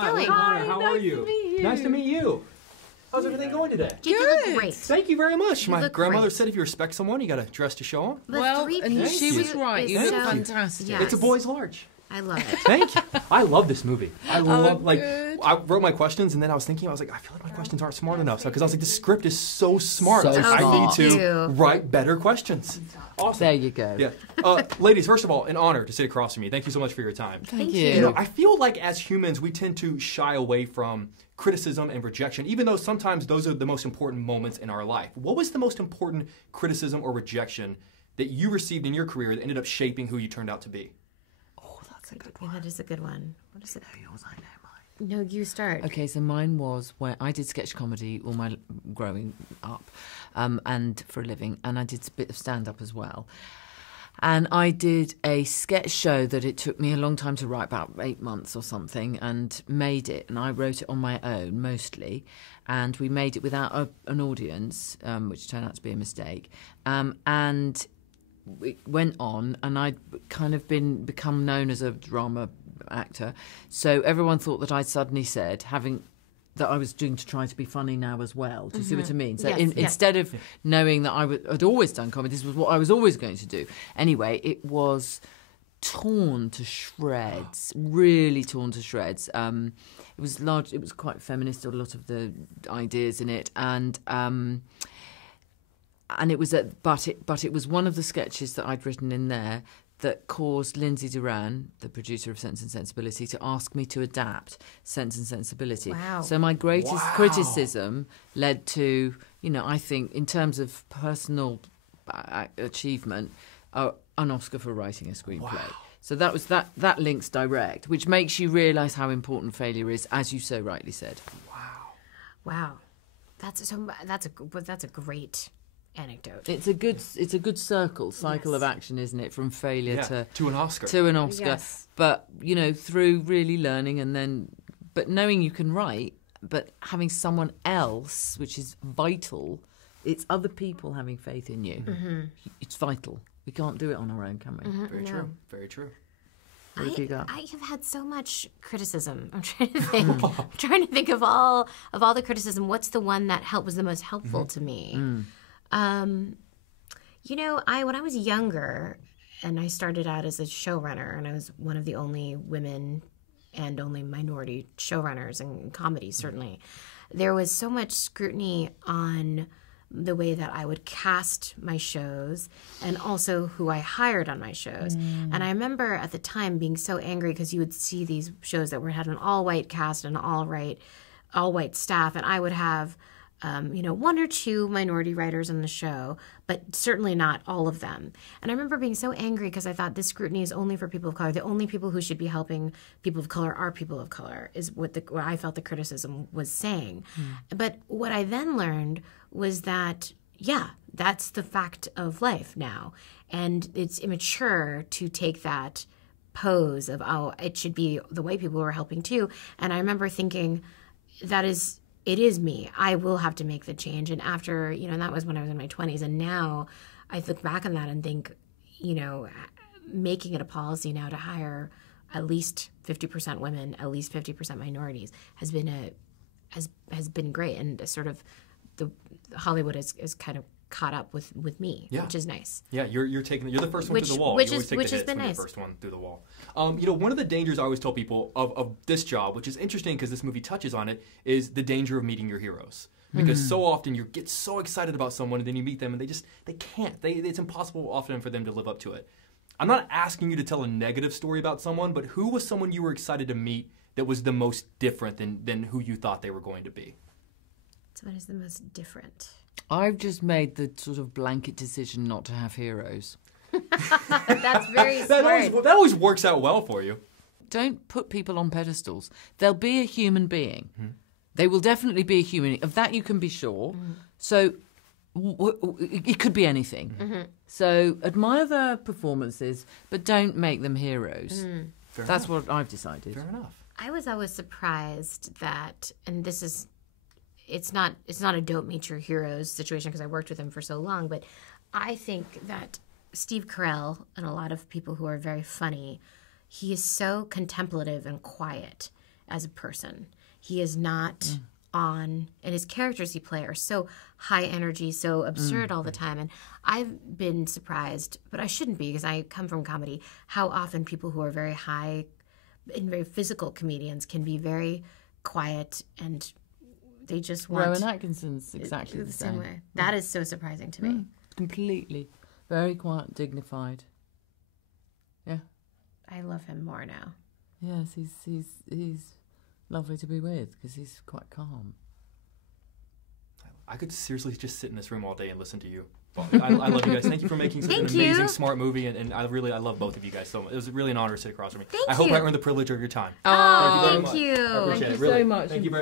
going? Hi, how are you? to meet you. Nice to meet you. How's everything going today? You look great. Thank you very much. My look grandmother great. said if you respect someone, you got to dress to show them. The Well, three-piece and she was suit right. is You look so- fantastic. Yes. It's a boy's large. I love it. Thank you. I love this movie. I love good. I wrote my questions and then I was thinking I feel like my questions aren't smart enough. So because I was like the script is so smart. So I was like, I smart. need to You. write better questions. Awesome. There you go. Yeah. Ladies, first of all, an honor to sit across from me. Thank you so much for your time. Thank you. you. You know, I feel like as humans, we tend to shy away from criticism and rejection, even though sometimes those are the most important moments in our life. What was the most important criticism or rejection that you received in your career that ended up shaping who you turned out to be? Oh, that's a good Yeah, one. that is a good one. What is it? Yours, I know mine. No, you start. Okay, so mine was when I did sketch comedy all my growing up, and for a living, and I did a bit of stand-up as well. And I did a sketch show that it took me a long time to write, about 8 months or something, and made it. And I wrote it on my own, mostly. And we made it without an audience, which turned out to be a mistake. And it went on, and I'd kind of become known as a drama actor. So everyone thought that I'd suddenly said, that I was doing to try to be funny now as well. Do you see what I mean? So Yes, instead of knowing that had always done comedy, this was what I was always going to do. Anyway, it was torn to shreds, really torn to shreds. It was large. It was quite feminist, a lot of the ideas in it, and it was but it was one of the sketches that I'd written in there that caused Lindsay Duran, the producer of Sense and Sensibility, to ask me to adapt Sense and Sensibility. Wow. So my greatest criticism led to, I think, in terms of personal achievement, an Oscar for writing a screenplay. Wow. So that was that links direct, which makes you realise how important failure is, as you so rightly said. Wow, that's a great anecdote. It's a good cycle of action, isn't it? From failure to an Oscar. to an Oscar. Yes. But through really learning but knowing you can write, but having someone else, which is vital. It's other people having faith in you. Mm-hmm. It's vital. We can't do it on our own, can we? Mm-hmm. Very true. Very true. What have you got? I have had so much criticism. I'm trying to think. I'm trying to think of all the criticism. What's the one that was the most helpful to me? When I was younger, and I started out as a showrunner, and I was one of the only women and only minority showrunners in comedy, certainly. There was so much scrutiny on the way that I would cast my shows and also who I hired on my shows. And I remember at the time being so angry because you would see these shows that had an all-white cast and all-white staff, and I would have one or two minority writers on the show, but certainly not all of them. And I remember being so angry because I thought this scrutiny is only for people of color. The only people who should be helping people of color are people of color, is what I felt the criticism was saying. But what I then learned was that, that's the fact of life now. And it's immature to take that pose of, it should be the white people who are helping too. And I remember thinking, it is me. I will have to make the change. And after, and that was when I was in my 20s. And now I look back on that and think, making it a policy now to hire at least 50% women, at least 50% minorities has been great. And sort of Hollywood is kind of caught up with me, which is nice. Yeah, you're the first one through the wall. Which you always take the has hits been when nice. you're the first one through the wall. One of the dangers I always tell people of this job, which is interesting because this movie touches on it, is the danger of meeting your heroes. Because so often you get so excited about someone and then you meet them and they can't. It's impossible often for them to live up to it. I'm not asking you to tell a negative story about someone, but who was someone you were excited to meet that was the most different than who you thought they were going to be? So what is the most different? I've just made the sort of blanket decision not to have heroes. That's very smart. That always works out well for you. Don't put people on pedestals. They'll be a human being. They will definitely be a human. Of that you can be sure. So it could be anything. So admire their performances, but don't make them heroes. That's what I've decided. Fair enough. I was always surprised that, and this is, it's not a don't meet your heroes situation because I worked with him for so long, but I think that Steve Carell and a lot of people who are very funny, he is so contemplative and quiet. as a person. He is not on, and his characters he plays are so high energy, so absurd all the time. And I've been surprised, but I shouldn't be because I come from comedy, how often people who are very high and very physical comedians can be very quiet and they just want... Rowan Atkinson's exactly the same way. That is so surprising to me. Completely. Very quiet, dignified. Yeah. I love him more now. Yes, he's lovely to be with because he's quite calm. I could seriously just sit in this room all day and listen to you. I love you guys. Thank you for making such an amazing, smart movie, and I love both of you guys so much. It was really an honor to sit across from me. I hope I earned the privilege of your time. Oh, thank you. I appreciate it. Thank you really. so much. Thank you very